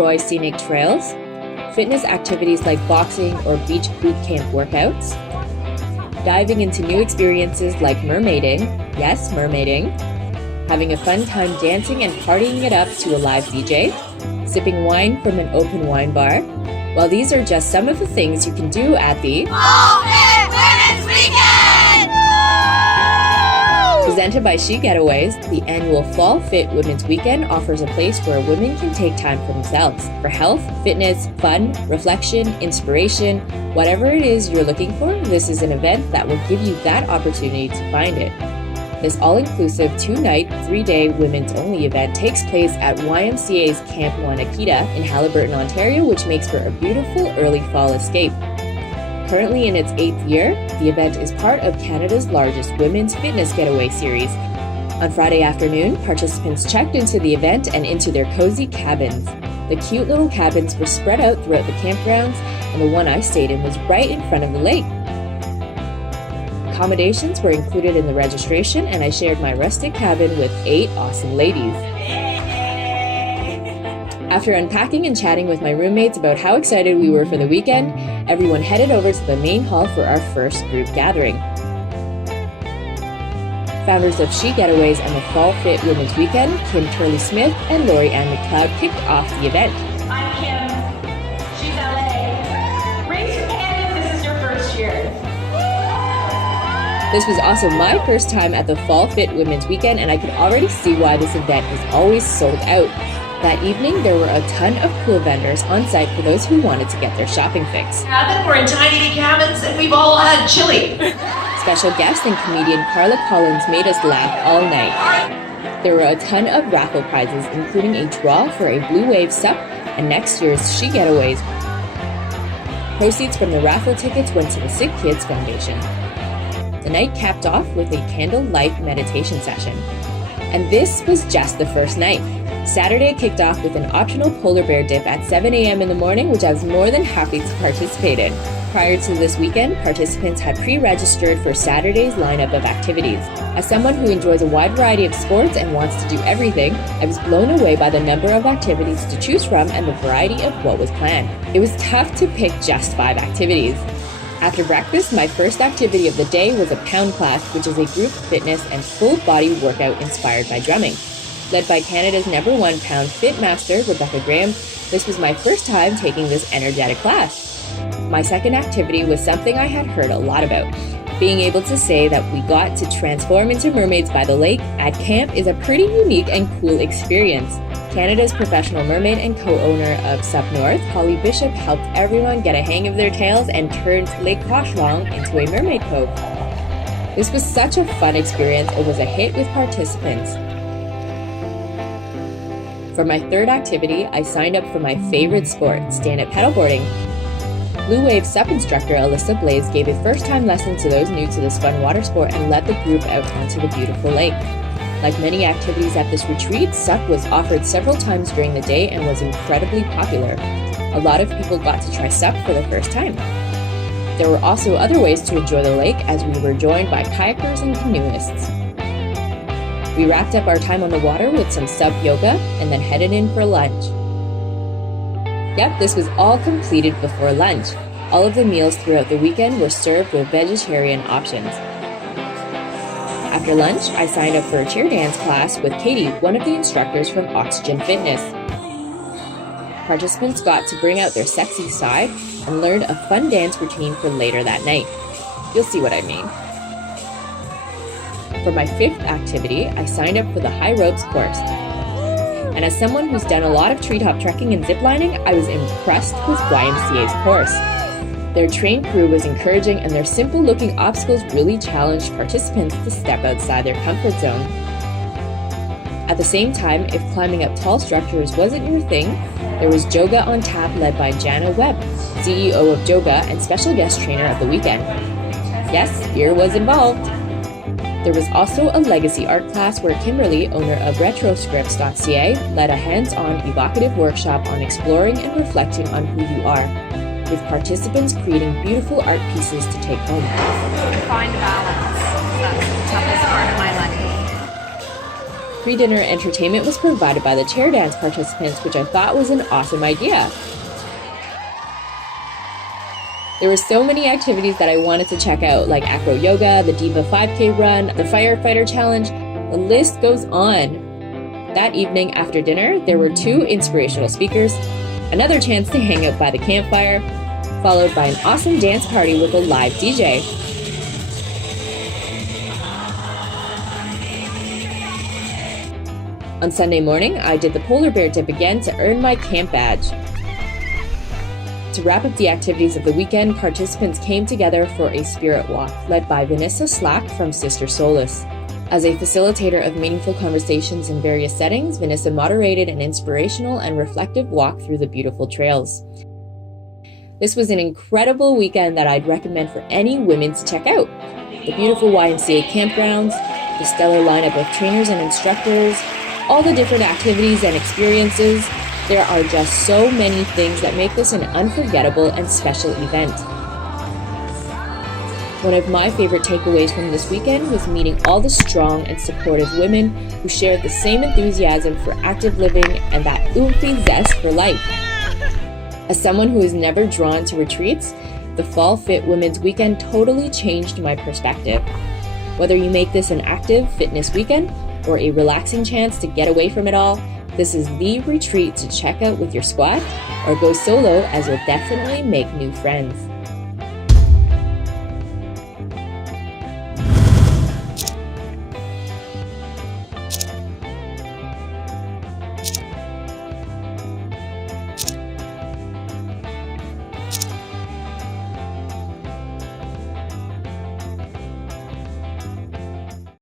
enjoy scenic trails, fitness activities like boxing or beach boot camp workouts, diving into new experiences like mermaiding, yes, mermaiding, having a fun time dancing and partying it up to a live DJ, sipping wine from an open wine bar. Well, these are just some of the things you can do at the Fall Fit Women's Weekend! Presented by She Getaways, the annual Fall Fit Women's Weekend offers a place where women can take time for themselves, for health, fitness, fun, reflection, inspiration, whatever it is you're looking for. This is an event that will give you that opportunity to find it. This all-inclusive 2-night, 3-day women's-only event takes place at YMCA's Camp Wanakita in Haliburton, Ontario, which makes for a beautiful early fall escape. Currently in its 8th year, the event is part of Canada's largest women's fitness getaway series. On Friday afternoon, participants checked into the event and into their cozy cabins. The cute little cabins were spread out throughout the campgrounds, and the one I stayed in was right in front of the lake. Accommodations were included in the registration, and I shared my rustic cabin with 8 awesome ladies. After unpacking and chatting with my roommates about how excited we were for the weekend, everyone headed over to the main hall for our first group gathering. Founders of She Getaways and the Fall Fit Women's Weekend, Kim Turley-Smith and Lori Ann McLeod, kicked off the event. I'm Kim. She's LA. Raise your hand if this is your first year. This was also my first time at the Fall Fit Women's Weekend, and I could already see why this event is always sold out. That evening, there were a ton of cool vendors on site for those who wanted to get their shopping fix. We're in tiny cabins and we've all had chili. Special guest and comedian Carla Collins made us laugh all night. There were a ton of raffle prizes, including a draw for a Blue Wave sup and next year's She Getaways. Proceeds from the raffle tickets went to the Sick Kids Foundation. The night capped off with a candlelight meditation session. And this was just the first night. Saturday kicked off with an optional polar bear dip at 7 a.m. in the morning, which I was more than happy to participate in. Prior to this weekend, participants had pre-registered for Saturday's lineup of activities. As someone who enjoys a wide variety of sports and wants to do everything, I was blown away by the number of activities to choose from and the variety of what was planned. It was tough to pick just 5 activities. After breakfast, my first activity of the day was a pound class, which is a group fitness and full-body workout inspired by drumming. Led by Canada's #1 pound fit master, Rebecca Graham, this was my first time taking this energetic class. My second activity was something I had heard a lot about. Being able to say that we got to transform into mermaids by the lake at camp is a pretty unique and cool experience. Canada's professional mermaid and co-owner of Sup North, Holly Bishop, helped everyone get a hang of their tails and turned Lake Quashlong into a mermaid cove. This was such a fun experience. It was a hit with participants. For my third activity, I signed up for my favorite sport, stand-up paddleboarding. Blue Wave SUP instructor Alyssa Blaze gave a first-time lesson to those new to this fun water sport and led the group out onto the beautiful lake. Like many activities at this retreat, SUP was offered several times during the day and was incredibly popular. A lot of people got to try SUP for the first time. There were also other ways to enjoy the lake as we were joined by kayakers and canoeists. We wrapped up our time on the water with some SUP yoga and then headed in for lunch. Yep, this was all completed before lunch. All of the meals throughout the weekend were served with vegetarian options. After lunch, I signed up for a cheer dance class with Katie, one of the instructors from Oxygen Fitness. Participants got to bring out their sexy side and learned a fun dance routine for later that night. You'll see what I mean. For my fifth activity, I signed up for the high ropes course. And as someone who's done a lot of treetop trekking and ziplining, I was impressed with YMCA's course. Their trained crew was encouraging, and their simple-looking obstacles really challenged participants to step outside their comfort zone. At the same time, if climbing up tall structures wasn't your thing, there was Joga on tap led by Jana Webb, CEO of Joga and special guest trainer of the weekend. Yes, fear was involved. There was also a legacy art class where Kimberly, owner of retroscripts.ca, led a hands-on evocative workshop on exploring and reflecting on who you are, with participants creating beautiful art pieces to take home. Find balance. That's the toughest part of my life. Pre-dinner entertainment was provided by the chair dance participants, which I thought was an awesome idea. There were so many activities that I wanted to check out, like acro yoga, the Diva 5K run, the firefighter challenge. The list goes on. That evening after dinner, there were 2 inspirational speakers, another chance to hang out by the campfire, followed by an awesome dance party with a live DJ. On Sunday morning, I did the polar bear dip again to earn my camp badge. To wrap up the activities of the weekend, participants came together for a spirit walk, led by Vanessa Slack from Sister Solace. As a facilitator of meaningful conversations in various settings, Vanessa moderated an inspirational and reflective walk through the beautiful trails. This was an incredible weekend that I'd recommend for any women to check out. The beautiful YMCA campgrounds, the stellar lineup of trainers and instructors, all the different activities and experiences. There are just so many things that make this an unforgettable and special event. One of my favorite takeaways from this weekend was meeting all the strong and supportive women who shared the same enthusiasm for active living and that oomphy zest for life. As someone who is never drawn to retreats, the Fall Fit Women's Weekend totally changed my perspective. Whether you make this an active fitness weekend or a relaxing chance to get away from it all, this is the retreat to check out with your squad or go solo, as you'll definitely make new friends.